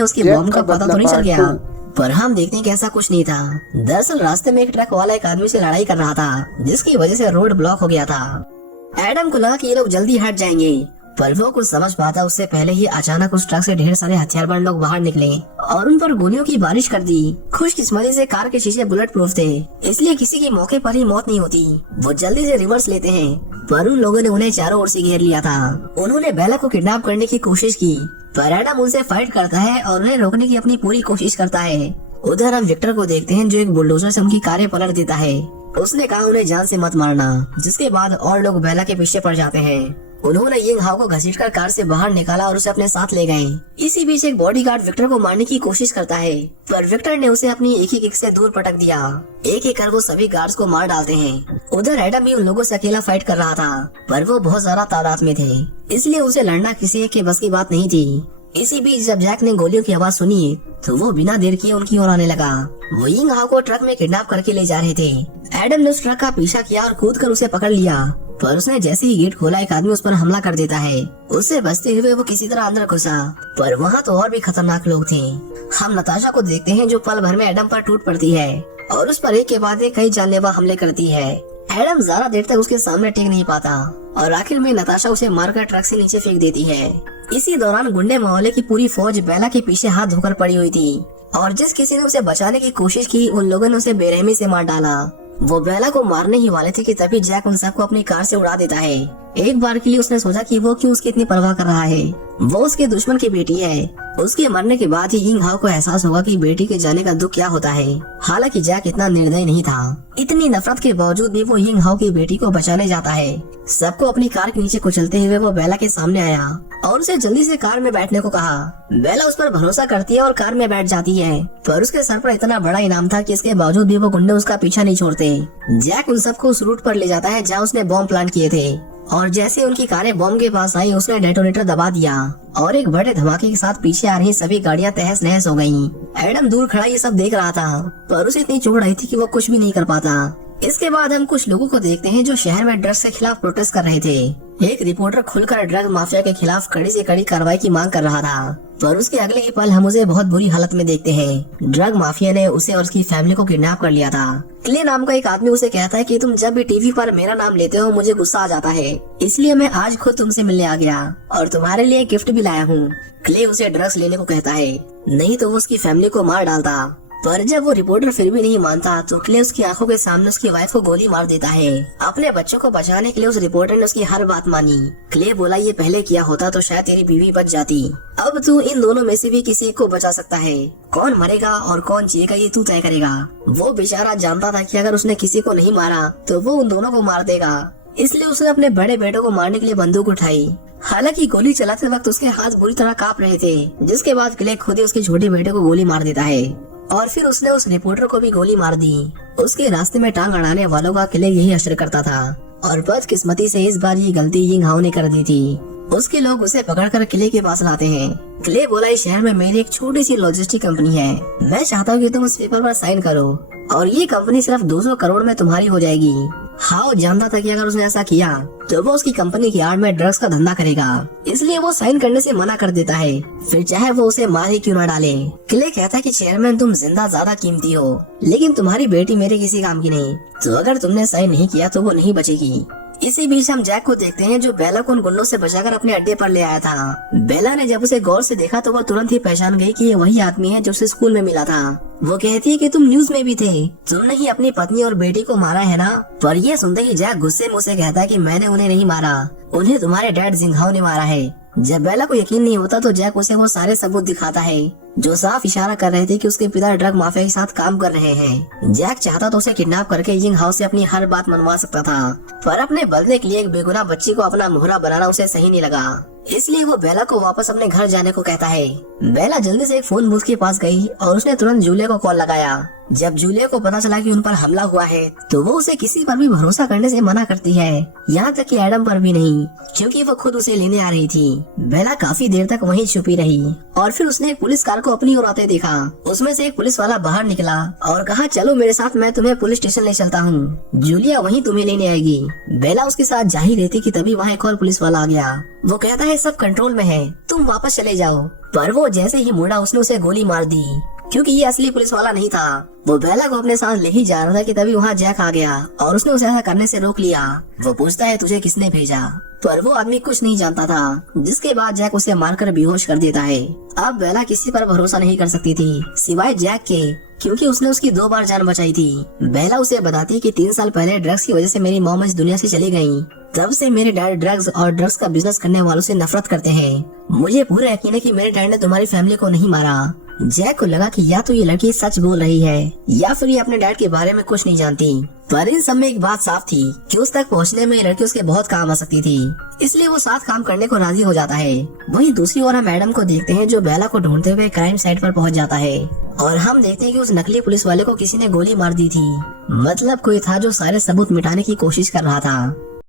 उसकी बॉम्ब का पता तो नहीं चल गया। पर हम देखते हैं कि ऐसा कुछ नहीं था। दरअसल रास्ते में एक ट्रक वाला एक आदमी से लड़ाई कर रहा था, जिसकी वजह से रोड ब्लॉक हो गया था। एडम को लगा कि ये लोग जल्दी हट जाएंगे, पर वो कुछ समझ पाता उससे पहले ही अचानक उस ट्रक से ढेर सारे हथियारबंद लोग बाहर निकले और उन पर गोलियों की बारिश कर दी। खुशकिस्मती से कार के शीशे बुलेट प्रूफ थे, इसलिए किसी की मौके पर ही मौत नहीं होती। वो जल्दी से रिवर्स लेते हैं, पर उन लोगों ने उन्हें चारों ओर से घेर लिया था। उन्होंने बेला को किडनैप करने की कोशिश की, पर एडम उनसे फाइट करता है और उन्हें रोकने की अपनी पूरी कोशिश करता है। उधर हम विक्टर को देखते हैं, जो एक बुलडोजर से उनकी कारें पलट देता है। उसने कहा उन्हें जान से मत मारना, जिसके बाद और लोग बेला के पीछे पड़ जाते हैं। उन्होंने यिंग हाओ को घसीटकर कार से बाहर निकाला और उसे अपने साथ ले गए। इसी बीच एक बॉडीगार्ड विक्टर को मारने की कोशिश करता है, पर विक्टर ने उसे अपनी एक ही किक से दूर पटक दिया। एक एक कर वो सभी गार्ड्स को मार डालते हैं। उधर एडम भी उन लोगों से अकेला फाइट कर रहा था, पर वो बहुत ज्यादा तादाद में थे, इसलिए उसे लड़ना किसी एक के बस की बात नहीं थी। इसी बीच जब जैक ने गोलियों की आवाज सुनी, तो वो बिना देर किए उनकी ओर आने लगा। वो यिंग हाओ को ट्रक में किडनैप करके ले जा रहे थे। एडम ने उस ट्रक का पीछा किया और कूदकर उसे पकड़ लिया, पर उसने जैसे ही गेट खोला एक आदमी उस पर हमला कर देता है। उससे बचते हुए वो किसी तरह अंदर घुसा, पर वहाँ तो और भी खतरनाक लोग थे। हम नताशा को देखते हैं, जो पल भर में एडम पर टूट पड़ती है और उस पर एक के बाद एक कई जानलेवा हमले करती है। एडम ज्यादा देर तक उसके सामने टिक नहीं पाता और आखिर में नताशा उसे मारकर ट्रक से नीचे फेंक देती है। इसी दौरान गुंडे मोहल्ले की पूरी फौज बेला के पीछे हाथ धोकर पड़ी हुई थी, और जिस किसी ने उसे बचाने की कोशिश की उन लोगों ने उसे बेरहमी से मार डाला। वो बेला को मारने ही वाले थे कि तभी जैक उन सबको अपनी कार से उड़ा देता है। एक बार के लिए उसने सोचा कि वो क्यों उसकी इतनी परवाह कर रहा है। वो उसके दुश्मन की बेटी है। उसके मरने के बाद ही यिंग हाओ को एहसास होगा कि बेटी के जाने का दुख क्या होता है। हालांकि जैक इतना निर्दयी नहीं था। इतनी नफरत के बावजूद भी वो यिंग हाओ की बेटी को बचाने जाता है। सबको अपनी कार के नीचे कुचलते हुए वो बेला के सामने आया और उसे जल्दी से कार में बैठने को कहा। बेला उस पर भरोसा करती है और कार में बैठ जाती है, पर उसके सर पर इतना बड़ा इनाम था कि इसके बावजूद भी वो गुंडे उसका पीछा नहीं छोड़ते। जैक उन सबको उस रूट पर ले जाता है जहाँ उसने बॉम्ब प्लान किए थे, और जैसे उनकी कारें बॉम्ब के पास आई उसने डेटोनेटर दबा दिया और एक बड़े धमाके के साथ पीछे आ रही सभी गाड़ियां तहस नहस हो गयी। एडम दूर खड़ा ये सब देख रहा था, पर उसे इतनी चोट आई थी कि वो कुछ भी नहीं कर पाता। इसके बाद हम कुछ लोगों को देखते हैं जो शहर में ड्रग्स के खिलाफ प्रोटेस्ट कर रहे थे। एक रिपोर्टर खुलकर ड्रग माफिया के खिलाफ कड़ी से कड़ी कार्रवाई की मांग कर रहा था, पर उसके अगले ही पल हम उसे बहुत बुरी हालत में देखते हैं। ड्रग माफिया ने उसे और उसकी फैमिली को किडनैप कर लिया था। क्ले नाम का एक आदमी उसे कहता है कि तुम जब भी टीवी पर मेरा नाम लेते हो मुझे गुस्सा आ जाता है, इसलिए मैं आज खुद तुमसे मिलने आ गया और तुम्हारे लिए गिफ्ट भी लाया हूँ। क्ले उसे ड्रग्स लेने को कहता है, नहीं तो वो उसकी फैमिली को मार डालता। पर जब वो रिपोर्टर फिर भी नहीं मानता तो क्ले उसकी आंखों के सामने उसकी वाइफ को गोली मार देता है। अपने बच्चों को बचाने के लिए उस रिपोर्टर ने उसकी हर बात मानी। क्ले बोला ये पहले किया होता तो शायद तेरी बीवी बच जाती। अब तू इन दोनों में से भी किसी एक को बचा सकता है। कौन मरेगा और कौन जिएगा ये तू तय करेगा। वो बेचारा जानता था कि अगर उसने किसी को नहीं मारा तो वो उन दोनों को मार देगा, इसलिए उसने अपने बड़े बेटों को मारने के लिए बंदूक उठाई। हालांकि गोली चलाते वक्त उसके हाथ बुरी तरह कांप रहे थे, जिसके बाद क्ले खुद ही उसके छोटे बेटे को गोली मार देता है और फिर उसने उस रिपोर्टर को भी गोली मार दी। उसके रास्ते में टांग अड़ाने वालों का क्ले यही असर करता था, और बदकिस्मती से इस बार ये गलती यिंग हाओ ने कर दी थी। उसके लोग उसे पकड़कर क्ले के पास लाते हैं। क्ले बोला इस शहर में मेरी एक छोटी सी लॉजिस्टिक कंपनी है, मैं चाहता हूँ कि तुम इस पेपर पर साइन करो और ये कंपनी सिर्फ 200 करोड़ में तुम्हारी हो जाएगी। हाओ जानता था कि अगर उसने ऐसा किया तो वो उसकी कंपनी की आड़ में ड्रग्स का धंधा करेगा, इसलिए वो साइन करने से मना कर देता है, फिर चाहे वो उसे मार ही क्यों न डाले। क्ले कहता है कि चेयरमैन तुम जिंदा ज्यादा कीमती हो, लेकिन तुम्हारी बेटी मेरे किसी काम की नहीं, तो अगर तुमने साइन नहीं किया तो वो नहीं बचेगी। इसी बीच हम जैक को देखते हैं जो बेला को उन गुंडों से बचाकर अपने अड्डे पर ले आया था। बेला ने जब उसे गौर से देखा तो वो तुरंत ही पहचान गई कि ये वही आदमी है जो उसे स्कूल में मिला था। वो कहती है कि तुम न्यूज में भी थे, तुमने ही अपनी पत्नी और बेटी को मारा है ना। पर ये सुनते ही जैक गुस्से मुँह से कहता है कि मैंने उन्हें नहीं मारा, उन्हें तुम्हारे डैड जिंग हाओ ने मारा है। जब बेला को यकीन नहीं होता तो जैक उसे वो सारे सबूत दिखाता है जो साफ इशारा कर रहे थे कि उसके पिता ड्रग माफिया के साथ काम कर रहे हैं। जैक चाहता तो उसे किडनैप करके यिंग हाओ से अपनी हर बात मनवा सकता था, पर अपने बदले के लिए एक बेगुनाह बच्ची को अपना मोहरा बनाना उसे सही नहीं लगा, इसलिए वो बेला को वापस अपने घर जाने को कहता है। बेला जल्दी से एक फोन बूथ के पास गई और उसने तुरंत जूलिया को कॉल लगाया। जब जूलिया को पता चला कि उन पर हमला हुआ है तो वो उसे किसी पर भी भरोसा करने से मना करती है, यहाँ तक कि एडम पर भी नहीं, क्योंकि वो खुद उसे लेने आ रही थी। बेला काफी देर तक वहीं छुपी रही और फिर उसने एक पुलिस कार को अपनी ओर आते देखा। उसमें से एक पुलिस वाला बाहर निकला और कहा, चलो मेरे साथ, मैं तुम्हें पुलिस स्टेशन ले चलता हूँ, जूलिया वहीं तुम्हें लेने आएगी। बेला उसके साथ जा ही रहती कि तभी वहाँ एक और पुलिस वाला आ गया। वो कहता है सब कंट्रोल में है, तुम वापस चले जाओ। पर वो जैसे ही मुड़ा उसने उसे गोली मार दी, क्योंकि ये असली पुलिस वाला नहीं था। वो बेला को अपने साथ ले ही जा रहा था कि तभी वहाँ जैक आ गया और उसने उसे ऐसा करने से रोक लिया। वो पूछता है तुझे किसने भेजा, पर वो आदमी कुछ नहीं जानता था, जिसके बाद जैक उसे मारकर बेहोश कर देता है। अब बेला किसी पर भरोसा नहीं कर सकती थी सिवाय जैक के, क्योंकि उसने उसकी 2 बार जान बचाई थी। बेला उसे बताती कि 3 साल पहले ड्रग्स की वजह से मेरी मॉम इस दुनिया से चली गयी। तब से मेरे डैड ड्रग्स और ड्रग्स का बिजनेस करने वालों से नफरत करते हैं। मुझे पूरा यकीन है कि मेरे डैड ने तुम्हारी फैमिली को नहीं मारा। जैक को लगा कि या तो ये लड़की सच बोल रही है या फिर ये अपने डैड के बारे में कुछ नहीं जानती। पर इन सब में एक बात साफ थी कि उस तक पहुंचने में लड़की उसके बहुत काम आ सकती थी, इसलिए वो साथ काम करने को राजी हो जाता है। वहीं दूसरी ओर हम एडम को देखते हैं जो बेला को ढूंढते हुए क्राइम साइट पर पहुंच जाता है और हम देखते हैं कि उस नकली पुलिस वाले को किसी ने गोली मार दी थी। मतलब कोई था जो सारे सबूत मिटाने की कोशिश कर रहा था।